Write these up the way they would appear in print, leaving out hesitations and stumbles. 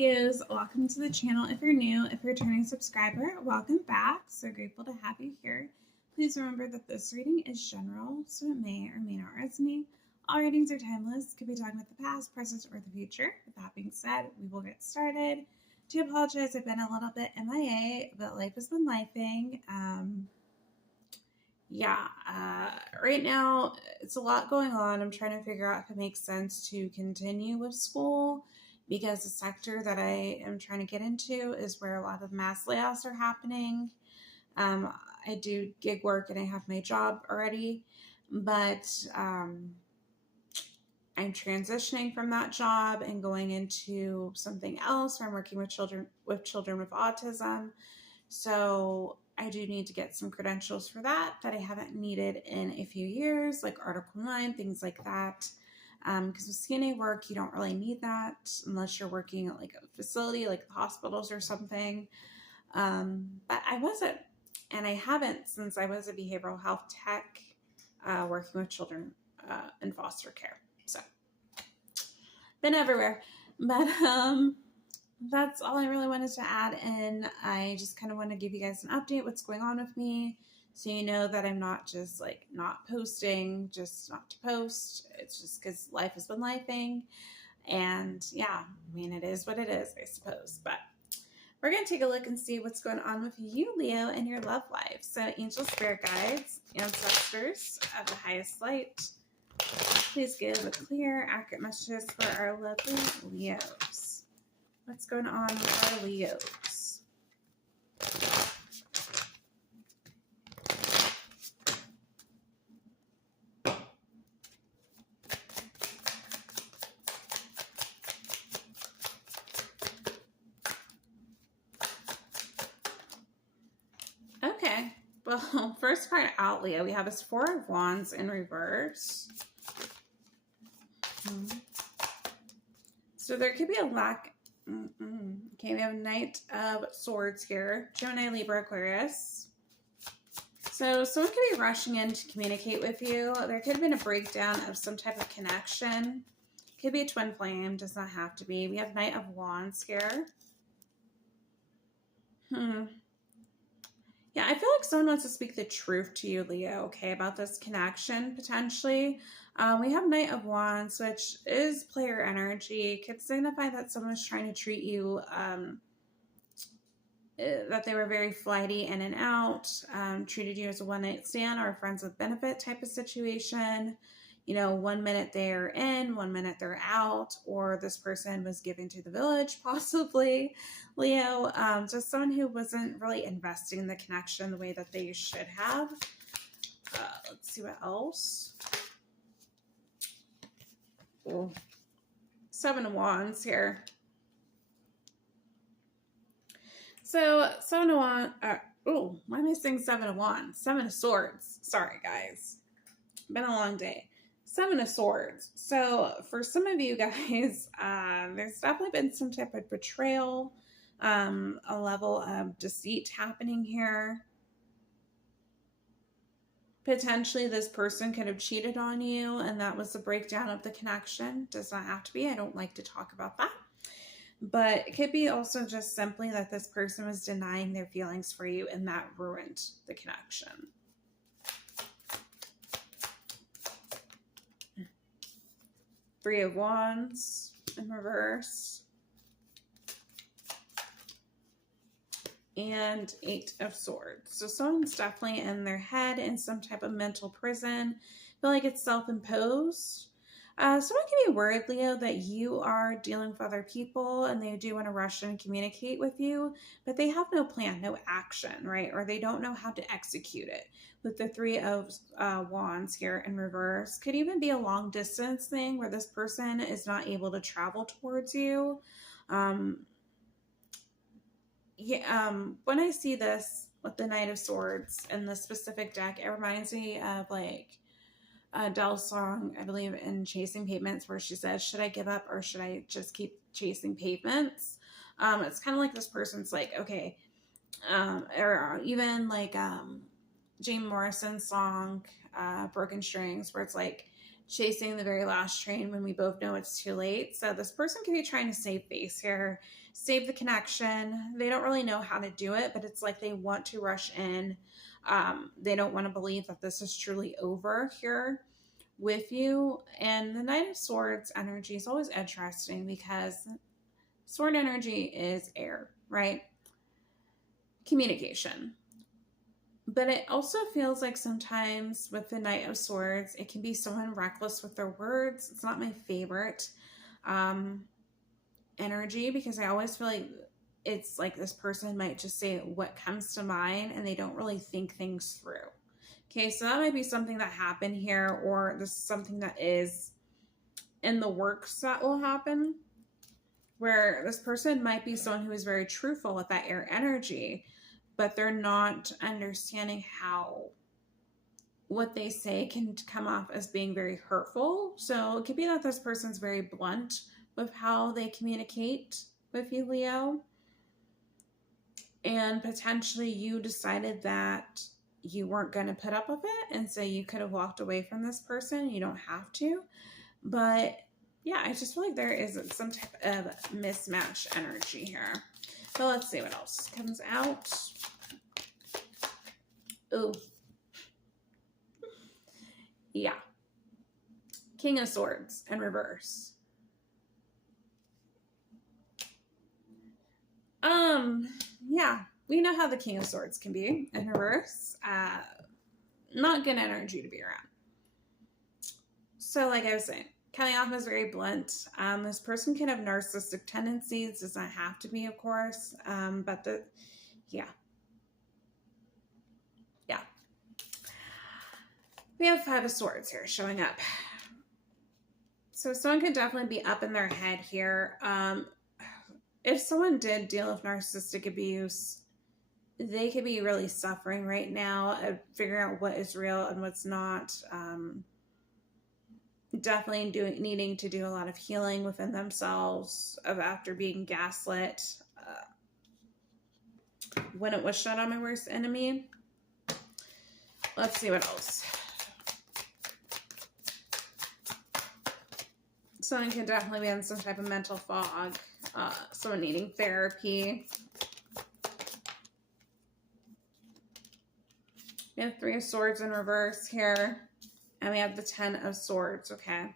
Leos, welcome to the channel. If you're new, if you're a returning subscriber, welcome back. So grateful to have you here. Please remember that this reading is general, so it may or may not resonate. All readings are timeless, could be talking about the past, present, or the future. With that being said, we will get started. Do apologize, I've been a little bit MIA, but life has been lifing. Right now it's a lot going on. I'm trying to figure out if it makes sense to continue with school because the sector that I am trying to get into is where a lot of mass layoffs are happening. I do gig work and I have my job already, but I'm transitioning from that job and going into something else where I'm working with children with autism. So I do need to get some credentials for that I haven't needed in a few years, like Article 9, things like that. Because with CNA work, you don't really need that unless you're working at like a facility, like the hospitals or something. But I wasn't, and I haven't since I was a behavioral health tech working with children in foster care. So, been everywhere. But that's all I really wanted to add in. I just kind of want to give you guys an update what's going on with me so you know that I'm not just like not posting just not to post. It's just because life has been lifing, and yeah, I mean, it is what it is, I suppose. But we're going to take a look and see what's going on with you, Leo, in your love life. So angel, spirit guides, ancestors of the highest light, please give a clear, accurate messages for our lovely Leos. What's going on with our Leos? Okay, well, first part out, Leo, we have this Four of Wands in reverse. So there could be a lack. Okay, we have Knight of Swords here. Gemini, Libra, Aquarius. So someone could be rushing in to communicate with you. There could have been a breakdown of some type of connection. Could be a twin flame, does not have to be. We have Knight of Wands here. Yeah, I feel like someone wants to speak the truth to you, Leo, okay, about this connection, potentially. We have Knight of Wands, which is player energy. Could signify that someone was trying to treat you, that they were very flighty in and out, treated you as a one-night stand or a friends with benefit type of situation. You know, 1 minute they're in, 1 minute they're out, or this person was giving to the village, possibly, Leo. Just someone who wasn't really investing in the connection the way that they should have. Let's see what else. Ooh. Seven of Wands here. So, Seven of Wands, why am I saying Seven of Wands? Seven of Swords. Sorry, guys. Been a long day. Seven of Swords. So for some of you guys, there's definitely been some type of betrayal, a level of deceit happening here. Potentially this person could have cheated on you, and that was the breakdown of the connection. Does not have to be. I don't like to talk about that. But it could be also just simply that this person was denying their feelings for you, and that ruined the connection. Three of Wands in reverse. And Eight of Swords. So someone's definitely in their head in some type of mental prison. I feel like it's self-imposed. Someone can be worried, Leo, that you are dealing with other people and they do want to rush in and communicate with you, but they have no plan, no action, right? Or they don't know how to execute it. With the Three of Wands here in reverse, could even be a long distance thing where this person is not able to travel towards you. When I see this with the Knight of Swords in the specific deck, it reminds me of like Adele's song, I believe, in Chasing Pavements, where she says, should I give up or should I just keep chasing pavements? It's kind of like this person's like, okay, or even like Jane Morrison's song, Broken Strings, where it's like, chasing the very last train when we both know it's too late. So this person could be trying to save face here, save the connection. They don't really know how to do it, but it's like they want to rush in. They don't want to believe that this is truly over here with you. And the Knight of Swords energy is always interesting because sword energy is air, right? Communication. But it also feels like sometimes with the Knight of Swords, it can be someone reckless with their words. It's not my favorite energy, because I always feel like it's like this person might just say what comes to mind and they don't really think things through. Okay, so that might be something that happened here, or this is something that is in the works that will happen, where this person might be someone who is very truthful with that air energy, but they're not understanding how what they say can come off as being very hurtful. So it could be that this person's very blunt with how they communicate with you, Leo. And potentially you decided that you weren't going to put up with it, and so you could have walked away from this person. You don't have to. But yeah, I just feel like there is some type of mismatch energy here. So let's see what else comes out. Ooh. Yeah. King of Swords in reverse. Yeah, we know how the King of Swords can be in reverse. Not good energy to be around. So like I was saying, coming off as very blunt. This person can have narcissistic tendencies. Does not have to be, of course. But yeah. We have Five of Swords here showing up. So someone could definitely be up in their head here. If someone did deal with narcissistic abuse, they could be really suffering right now of figuring out what is real and what's not. Definitely needing to do a lot of healing within themselves after being gaslit. When it was shut on my worst enemy. Let's see what else. Someone can definitely be in some type of mental fog. Someone needing therapy. We have Three of Swords in reverse here. And we have the Ten of Swords, okay.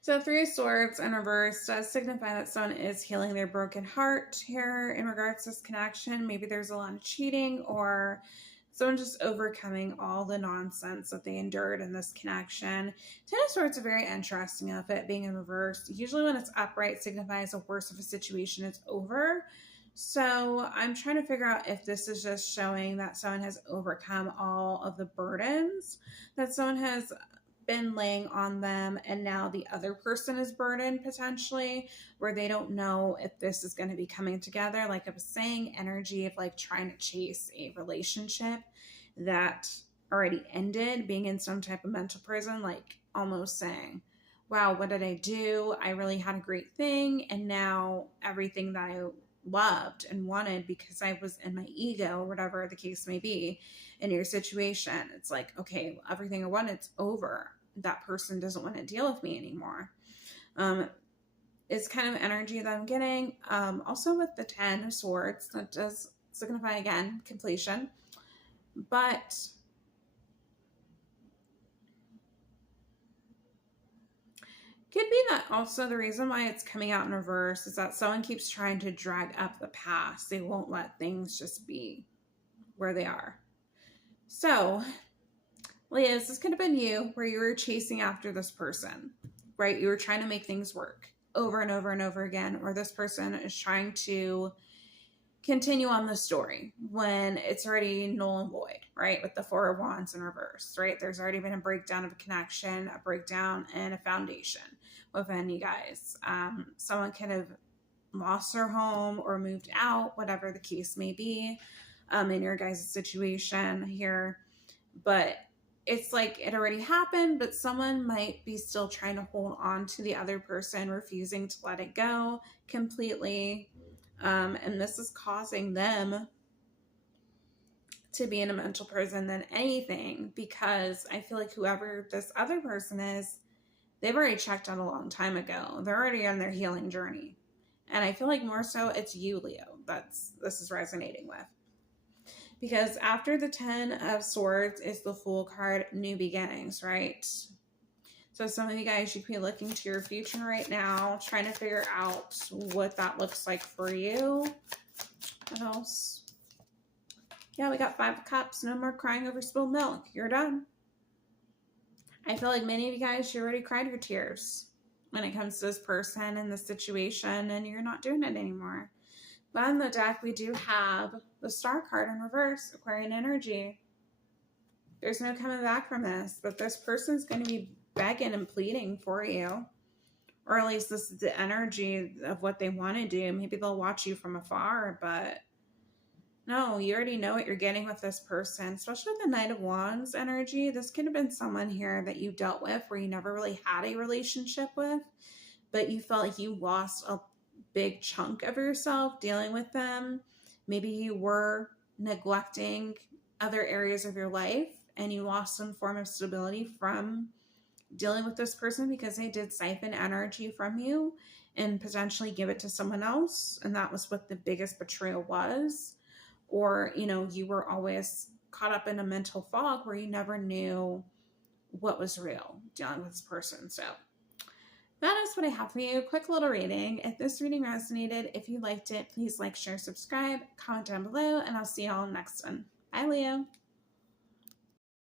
So Three of Swords in reverse does signify that someone is healing their broken heart here in regards to this connection. Maybe there's a lot of cheating, or someone just overcoming all the nonsense that they endured in this connection. Ten of Swords are very interesting of it being in reverse. Usually when it's upright, signifies the worst of a situation is over. So I'm trying to figure out if this is just showing that someone has overcome all of the burdens that someone has been laying on them, and now the other person is burdened potentially, where they don't know if this is going to be coming together. Like I was saying, energy of like trying to chase a relationship that already ended, being in some type of mental prison, like almost saying, wow, what did I do? I really had a great thing, and now everything that I loved and wanted, because I was in my ego, or whatever the case may be in your situation, it's like, okay, everything I wanted's over. That person doesn't want to deal with me anymore. It's kind of energy that I'm getting. Also with the Ten of Swords, that does signify, again, completion. But could be that also the reason why it's coming out in reverse is that someone keeps trying to drag up the past. They won't let things just be where they are. So, Leos, this could have been you, where you were chasing after this person, right? You were trying to make things work over and over and over again, or this person is trying to continue on the story when it's already null and void, right? With the Four of Wands in reverse, right? There's already been a breakdown of a connection, a breakdown and a foundation within you guys. Someone could have lost their home or moved out, whatever the case may be, in your guys' situation here. But it's like it already happened, but someone might be still trying to hold on to the other person, refusing to let it go completely. And this is causing them to be in a mental prison than anything, because I feel like whoever this other person is, they've already checked out a long time ago. They're already on their healing journey. And I feel like more so it's you, Leo, this is resonating with. Because after the 10 of Swords is the Fool card, new beginnings, right? So some of you guys, you could be looking to your future right now, trying to figure out what that looks like for you. What else? Yeah, we got 5 of Cups. No more crying over spilled milk. You're done. I feel like many of you guys, you already cried your tears when it comes to this person and the situation, and you're not doing it anymore. But on the deck, we do have the Star card in reverse, Aquarian energy. There's no coming back from this, but this person's going to be begging and pleading for you. Or at least this is the energy of what they want to do. Maybe they'll watch you from afar, but no, you already know what you're getting with this person, especially with the Knight of Wands energy. This could have been someone here that you dealt with where you never really had a relationship with, but you felt like you lost a big chunk of yourself dealing with them. Maybe you were neglecting other areas of your life and you lost some form of stability from dealing with this person because they did siphon energy from you and potentially give it to someone else. And that was what the biggest betrayal was. Or, you know, you were always caught up in a mental fog where you never knew what was real dealing with this person. So that is what I have for you. Quick little reading. If this reading resonated, if you liked it, please like, share, subscribe, comment down below, and I'll see y'all next one. Bye, Leo.